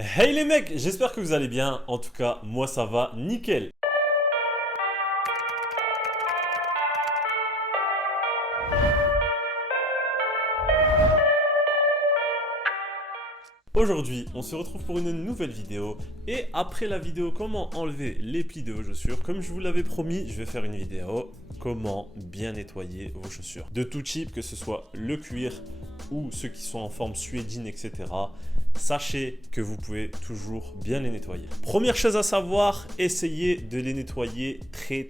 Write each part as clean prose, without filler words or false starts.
Hey les mecs, j'espère que vous allez bien. En tout cas, moi ça va nickel. Aujourd'hui, on se retrouve pour une nouvelle vidéo et après la vidéo comment enlever les plis de vos chaussures, comme je vous l'avais promis, je vais faire une vidéo comment bien nettoyer vos chaussures. De tout type, que ce soit le cuir ou ceux qui sont en forme suédine, etc. Sachez que vous pouvez toujours bien les nettoyer. Première chose à savoir, essayez de les nettoyer très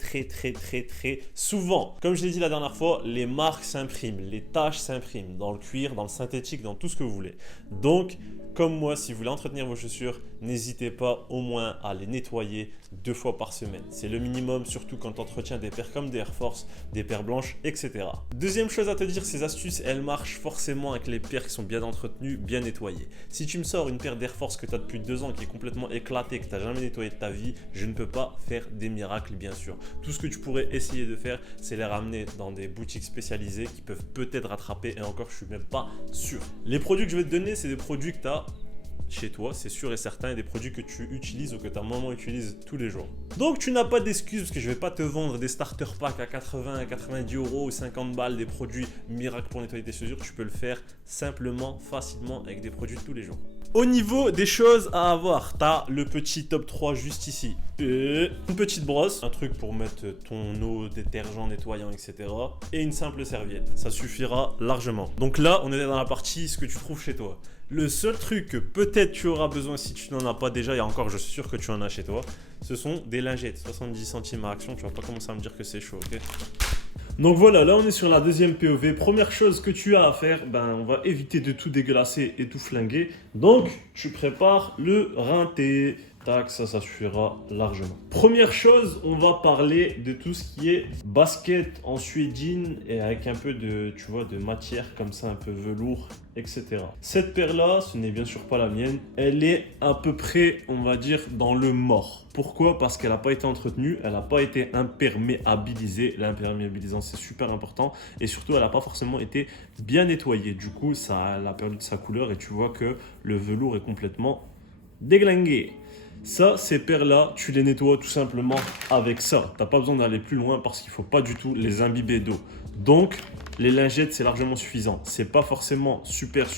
souvent. Comme je l'ai dit la dernière fois, les marques s'impriment, les taches s'impriment dans le cuir, dans le synthétique, dans tout ce que vous voulez. Donc, comme moi, si vous voulez entretenir vos chaussures, n'hésitez pas au moins à les nettoyer 2 fois par semaine. C'est le minimum, surtout quand on entretient des paires comme des Air Force, des paires blanches, etc. Deuxième chose à te dire, ces astuces, elles marchent forcément avec les paires qui sont bien entretenues, bien nettoyées. Si tu me sors une paire d'Air Force que tu as depuis 2 ans, qui est complètement éclatée, que tu n'as jamais nettoyée de ta vie, je ne peux pas faire des miracles, bien sûr. Tout ce que tu pourrais essayer de faire, c'est les ramener dans des boutiques spécialisées qui peuvent peut-être rattraper, et encore, je suis même pas sûr. Les produits que je vais te donner, c'est des produits que tu as chez toi, c'est sûr et certain, et des produits que tu utilises ou que ta maman utilise tous les jours. Donc tu n'as pas d'excuse parce que je ne vais pas te vendre des starter packs à 80, 90 euros ou 50 balles, des produits miracles pour nettoyer tes chaussures. Tu peux le faire simplement, facilement avec des produits de tous les jours. Au niveau des choses à avoir, tu as le petit top 3 juste ici. Une petite brosse, un truc pour mettre ton eau, détergent, nettoyant, etc. Et une simple serviette. Ça suffira largement. Donc là, on est dans la partie ce que tu trouves chez toi. Le seul truc que peut-être tu auras besoin si tu n'en as pas déjà, et encore je suis sûr que tu en as chez toi, ce sont des lingettes. 70 centimes à action, tu vas pas commencer à me dire que c'est chaud, ok? Donc voilà, là on est sur la deuxième POV. Première chose que tu as à faire, on va éviter de tout dégueulasser et tout flinguer. Donc tu prépares le rinté. Tac, ça suffira largement. Première chose, on va parler de tout ce qui est basket en suédine et avec un peu de, tu vois, de matière comme ça, un peu velours, etc. Cette paire-là, ce n'est bien sûr pas la mienne. Elle est à peu près, on va dire, dans le mort. Pourquoi? Parce qu'elle n'a pas été entretenue, elle n'a pas été imperméabilisée. L'imperméabilisant, c'est super important. Et surtout, elle n'a pas forcément été bien nettoyée. Du coup, elle a perdu de sa couleur et tu vois que le velours est complètement déglingué. Ça, ces paires-là, tu les nettoies tout simplement avec ça. Tu n'as pas besoin d'aller plus loin parce qu'il ne faut pas du tout les imbiber d'eau. Donc, les lingettes, c'est largement suffisant. Ce n'est pas forcément super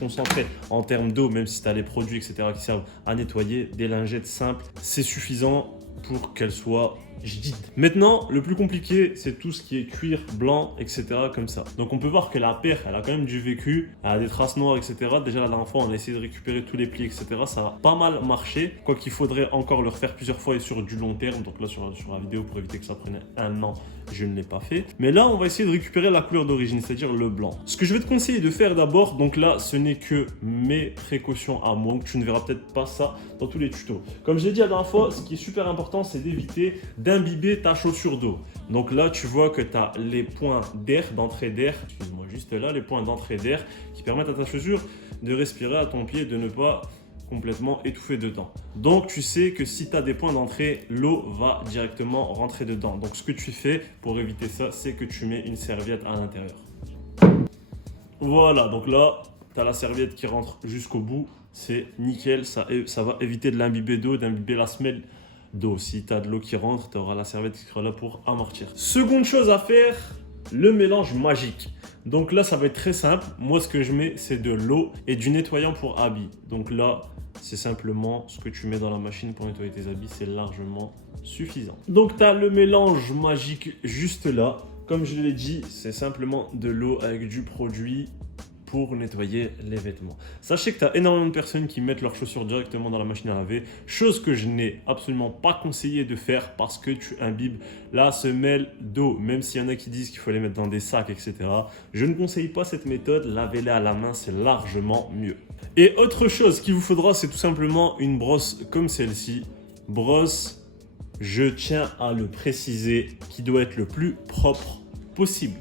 concentré en termes d'eau, même si tu as les produits, etc. qui servent à nettoyer. Des lingettes simples, c'est suffisant pour qu'elles soient jdides. Maintenant, le plus compliqué, c'est tout ce qui est cuir blanc, etc. comme ça. Donc on peut voir que la paire, elle a quand même du vécu, elle a des traces noires, etc. Déjà la dernière fois, on a essayé de récupérer tous les plis, etc. Ça a pas mal marché, quoi qu'il faudrait encore le refaire plusieurs fois et sur du long terme. Donc là, sur la vidéo, pour éviter que ça prenne un an, je ne l'ai pas fait. Mais là, on va essayer de récupérer la couleur d'origine, c'est-à-dire le blanc. Ce que je vais te conseiller de faire d'abord, donc là, ce n'est que mes précautions à moi. Tu ne verras peut-être pas ça dans tous les tutos. Comme j'ai dit la dernière fois, ce qui est super important, c'est d'éviter d'imbiber ta chaussure d'eau. Donc là, tu vois que tu as les points d'air, d'entrée d'air, excuse-moi, juste là, les points d'entrée d'air qui permettent à ta chaussure de respirer à ton pied, de ne pas complètement étouffé dedans. Donc tu sais que si tu as des points d'entrée, l'eau va directement rentrer dedans. Donc ce que tu fais pour éviter ça, c'est que tu mets une serviette à l'intérieur. Voilà, donc là, tu as la serviette qui rentre jusqu'au bout. C'est nickel, ça va éviter de l'imbiber d'eau, d'imbiber la semelle d'eau. Si tu as de l'eau qui rentre, tu auras la serviette qui sera là pour amortir. Seconde chose à faire, le mélange magique. Donc là, ça va être très simple. Moi, ce que je mets, c'est de l'eau et du nettoyant pour habits. Donc là, c'est simplement ce que tu mets dans la machine pour nettoyer tes habits. C'est largement suffisant. Donc, tu as le mélange magique juste là. Comme je l'ai dit, c'est simplement de l'eau avec du produit pour nettoyer les vêtements. Sachez que tu as énormément de personnes qui mettent leurs chaussures directement dans la machine à laver, chose que je n'ai absolument pas conseillé de faire parce que tu imbibes la semelle d'eau, même s'il y en a qui disent qu'il faut les mettre dans des sacs, etc. Je ne conseille pas cette méthode, lavez-les à la main, c'est largement mieux. Et autre chose qu'il vous faudra, c'est tout simplement une brosse comme celle-ci. Brosse, je tiens à le préciser, qui doit être le plus propre possible.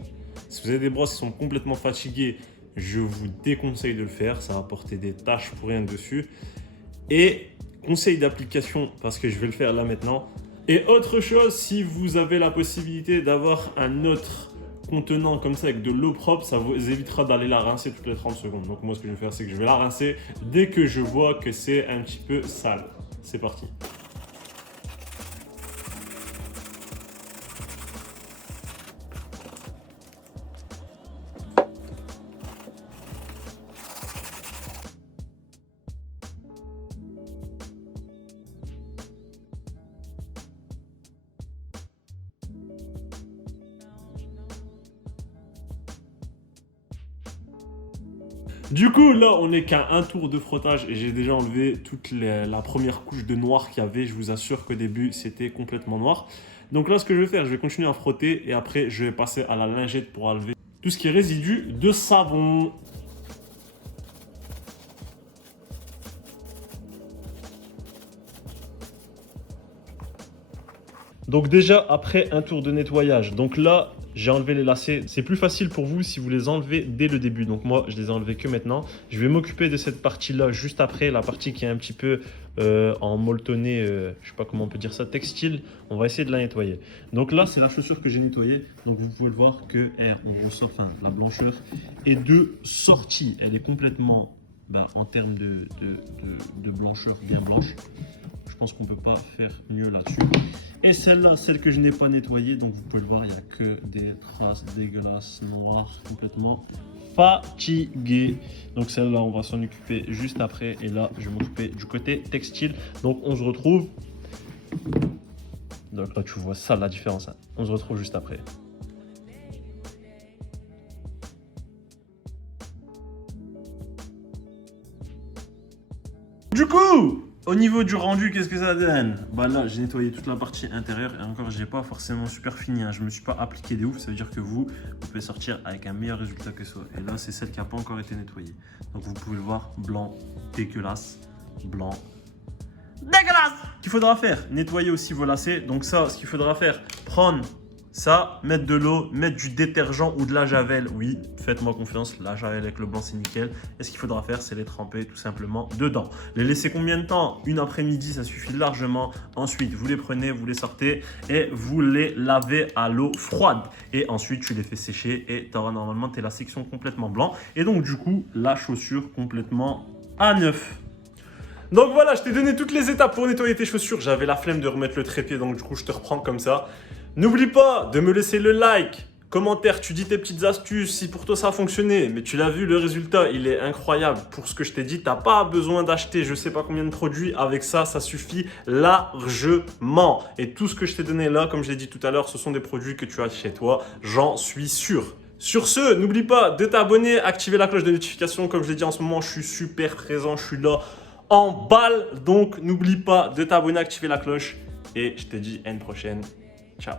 Si vous avez des brosses qui sont complètement fatiguées, je vous déconseille de le faire, ça va porter des taches pour rien dessus. Et conseil d'application, parce que je vais le faire là maintenant. Et autre chose, si vous avez la possibilité d'avoir un autre contenant comme ça avec de l'eau propre, ça vous évitera d'aller la rincer toutes les 30 secondes. Donc moi ce que je vais faire, c'est que je vais la rincer dès que je vois que c'est un petit peu sale. C'est parti. Du coup, là, on n'est qu'à un tour de frottage et j'ai déjà enlevé toute la première couche de noir qu'il y avait. Je vous assure qu'au début, c'était complètement noir. Donc là, ce que je vais faire, je vais continuer à frotter et après, je vais passer à la lingette pour enlever tout ce qui est résidu de savon. Donc déjà, après un tour de nettoyage, donc là, j'ai enlevé les lacets. C'est plus facile pour vous si vous les enlevez dès le début. Donc moi, je les ai enlevés que maintenant. Je vais m'occuper de cette partie-là juste après, la partie qui est un petit peu en molletonné, je sais pas comment on peut dire ça, textile. On va essayer de la nettoyer. Donc là, c'est la chaussure que j'ai nettoyée. Donc vous pouvez le voir que on ressort, enfin, la blancheur est de sortie. Elle est complètement, en termes de blancheur bien blanche. Je pense qu'on ne peut pas faire mieux là-dessus. Et celle-là, celle que je n'ai pas nettoyée, donc vous pouvez le voir, il n'y a que des traces dégueulasses, noires, complètement fatiguées. Donc celle-là, on va s'en occuper juste après. Et là, je vais m'occuper du côté textile. Donc on se retrouve. Donc là, tu vois ça, la différence. Hein. On se retrouve juste après. Du coup, au niveau du rendu, qu'est-ce que ça donne? Bah là, j'ai nettoyé toute la partie intérieure et encore, j'ai pas forcément super fini. Hein. Je me suis pas appliqué de ouf. Ça veut dire que vous pouvez sortir avec un meilleur résultat que ça. Et là, c'est celle qui n'a pas encore été nettoyée. Donc vous pouvez le voir, blanc, dégueulasse, blanc, dégueulasse. Qu'il faudra faire, nettoyer aussi vos lacets. Donc ça, ce qu'il faudra faire, prendre ça, mettre de l'eau, mettre du détergent ou de la javel. Oui, faites-moi confiance, la javel avec le blanc, c'est nickel. Et ce qu'il faudra faire, c'est les tremper tout simplement dedans. Les laisser combien de temps? Une après-midi, ça suffit largement. Ensuite, vous les prenez, vous les sortez et vous les lavez à l'eau froide. Et ensuite, tu les fais sécher et tu auras normalement tes lacets qui sont complètement blancs. Et donc, du coup, la chaussure complètement à neuf. Donc voilà, je t'ai donné toutes les étapes pour nettoyer tes chaussures. J'avais la flemme de remettre le trépied, donc du coup, je te reprends comme ça. N'oublie pas de me laisser le like, commentaire, tu dis tes petites astuces, si pour toi ça a fonctionné. Mais tu l'as vu, le résultat, il est incroyable. Pour ce que je t'ai dit, tu n'as pas besoin d'acheter je sais pas combien de produits. Avec ça, ça suffit largement. Et tout ce que je t'ai donné là, comme je l'ai dit tout à l'heure, ce sont des produits que tu as chez toi, j'en suis sûr. Sur ce, n'oublie pas de t'abonner, activer la cloche de notification. Comme je l'ai dit en ce moment, je suis super présent, je suis là en balle. Donc, n'oublie pas de t'abonner, activer la cloche. Et je te dis à une prochaine. Ciao.